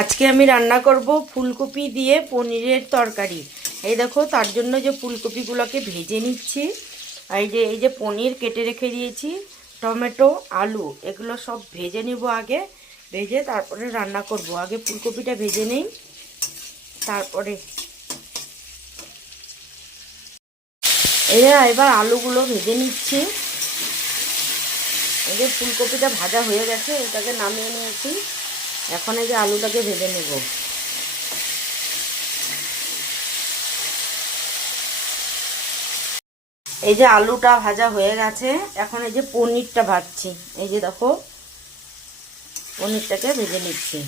আজকে আমি রান্না করব ফুলকপি দিয়ে পনিরের তরকারি। এই দেখো, তার জন্য যে ফুলকপিগুলোকে ভেজে নিচ্ছি। আর এই যে পনির কেটে রেখে দিয়েছি, টমেটো, আলু, এগুলো সব ভেজে নিব আগে। ভেজে তারপরে রান্না করব। আগে ফুলকপিটা ভেজে নেই, তারপরে এবার আলুগুলো ভেজে নিচ্ছি। এই যে ফুলকপিটা ভাজা হয়ে গেছে, এটাকে নামিয়ে নিয়েছি। এখন এই যে আলুটাকে ভেজে নেব। এই যে আলুটা ভাজা হয়ে গেছে, এখন এই যে পনিরটা ভাজছি। এই যে দেখো, পনিরটাকে ভেজে নিচ্ছি।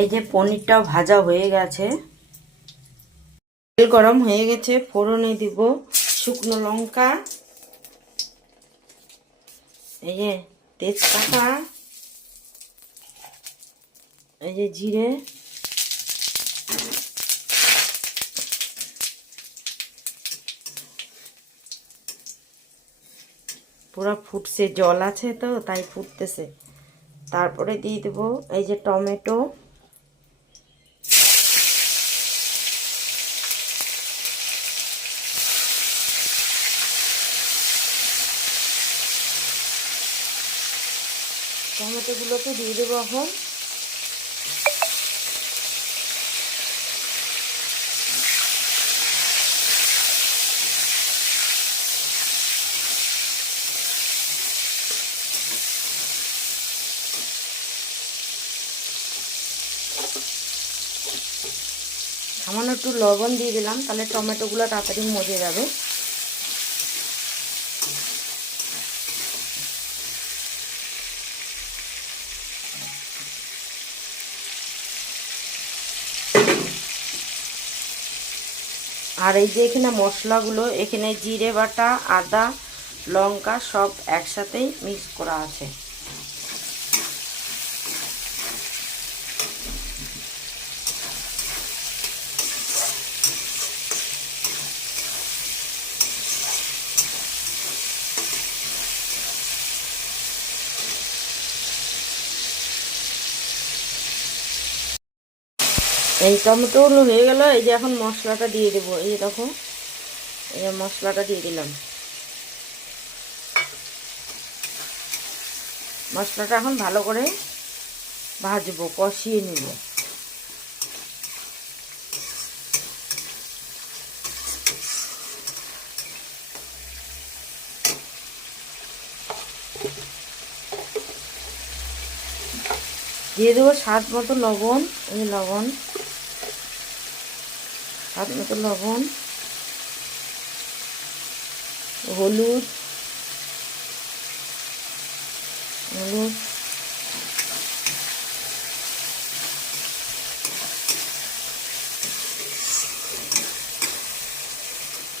এই যে পনিরটাও ভাজা হয়ে গেছে। তেল গরম হয়ে গেছে, ফোড়নে দিব শুকনো লঙ্কা, এই যে তেজপাতা, এই যে জিরে, পুরো ফুটছে, জল আছে তো তাই ফুটতেছে। তারপরে দিয়ে দেবো এই যে টমেটো, টমেটোগুলোকে দিয়ে দেবো এখন। সামান্য একটু লবণ দিয়ে দিলাম, তাহলে টমেটোগুলো তাড়াতাড়ি মজে যাবে। আর এই যে এখানে মশলাগুলো, এখানে জিরে বাটা, আদা, লঙ্কা সব একসাথেই মিক্স করা আছে। এই টমেটোগুলো হয়ে গেল। এই যে এখন মশলাটা দিয়ে দেবো। এই যে দেখো, এই যে মশলাটা দিয়ে দিলাম। মশলাটা এখন ভালো করে ভাজবো, কষিয়ে নিব। দিয়ে দেবো স্বাদ মতো লবণ। এই লবণ, স্বাদ মতো লবণ, হলুদ, হলুদ,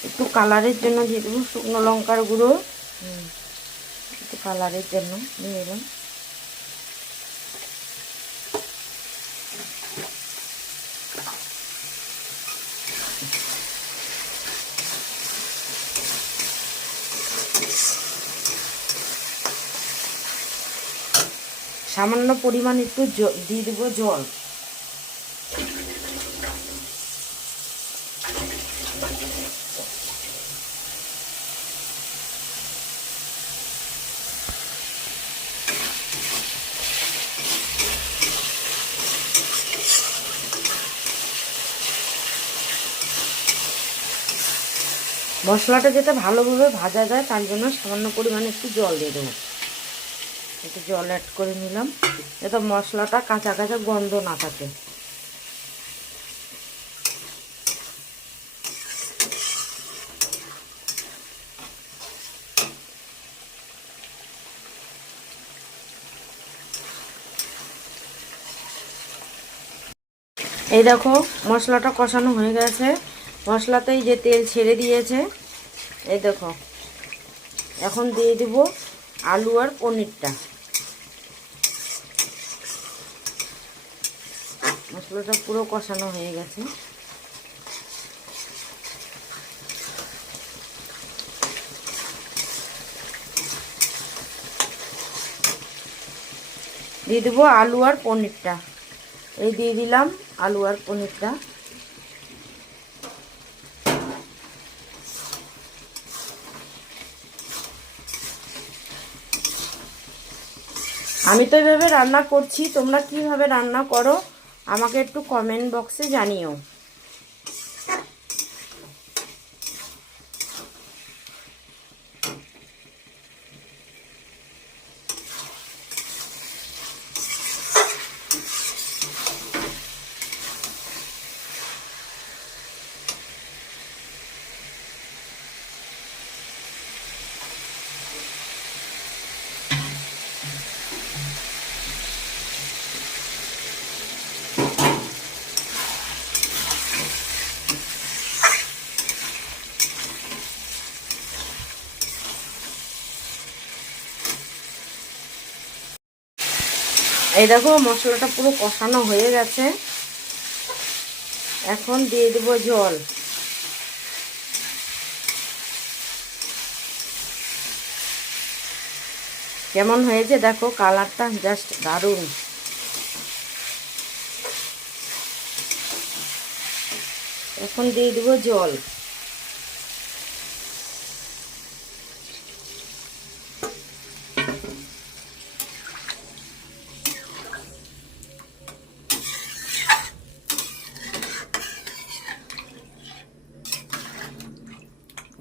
একটু কালারের জন্য দিয়ে দেবো শুকনো লঙ্কার গুঁড়ো। একটু কালারের জন্য দিয়ে দিলাম। সামান্য পরিমাণ একটু দিয়ে দেবো জল। মশলাটা যাতে ভালোভাবে ভাজা যায় তার জন্য সামান্য পরিমাণে একটু জল দিয়ে দেবো। একটু জল অ্যাড করে নিলাম, যাতে মশলাটা কাঁচা কাঁচা গন্ধ না থাকে। এই দেখো, মশলাটা কষানো হয়ে গেছে। মশলাতেই যে তেল ছেড়ে দিয়েছে। এই দেখো, এখন দিয়ে দেব আলু আর পনিরটা। মশলাটা পুরো কষানো হয়ে গেছে। দিয়ে দেবো আলু আর পনিরটা। এই দিয়ে দিলাম আলু আর পনিরটা। আমি তো এভাবে রান্না করছি, তোমরা কিভাবে রান্না করো আমাকে একটু কমেন্ট বক্সে জানিও। এই দেখো মশলাটা পুরো কষানো হয়ে গেছে। এখন দিয়ে দেবো জল। কেমন হয়েছে দেখো, কালারটা জাস্ট দারুণ। এখন দিয়ে দেবো জল।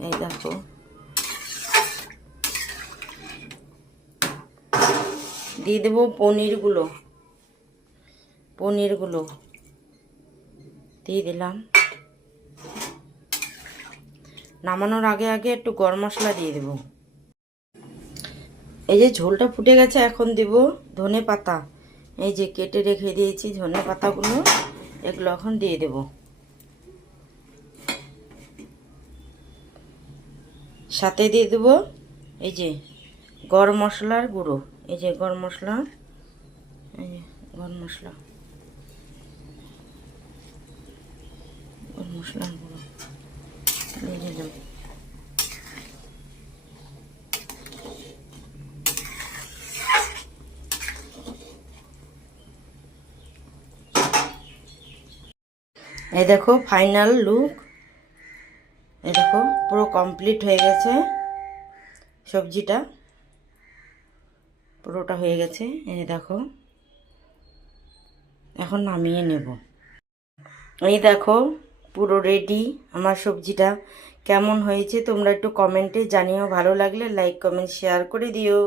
এই দেখো দিয়ে দেবো পনিরগুলো দিয়ে দিলাম। নামানোর আগে আগে একটু গরম মশলা দিয়ে দেবো। এই যে ঝোলটা ফুটে গেছে, এখন দেব ধনে পাতা। এই যে কেটে রেখে দিয়েছি ধনে পাতাগুলো, এগুলো এখন দিয়ে দেব। সাথে দিয়ে দেব এই যে গরম মশলার গুঁড়ো। এই যে গরম মশলা, এই যে গরম মশলার গুঁড়ো দিয়ে দিলাম। এই দেখো ফাইনাল লুক। এই দেখো পুরো কমপ্লিট হয়ে গেছে, সবজিটা পুরোটা হয়ে গেছে। এই দেখো এখন নামিয়ে নেব। এই দেখো পুরো রেডি আমার সবজিটা। কেমন হয়েছে তোমরা একটু কমেন্টে জানিও, ভালো লাগলে লাইক কমেন্ট শেয়ার করে দিও।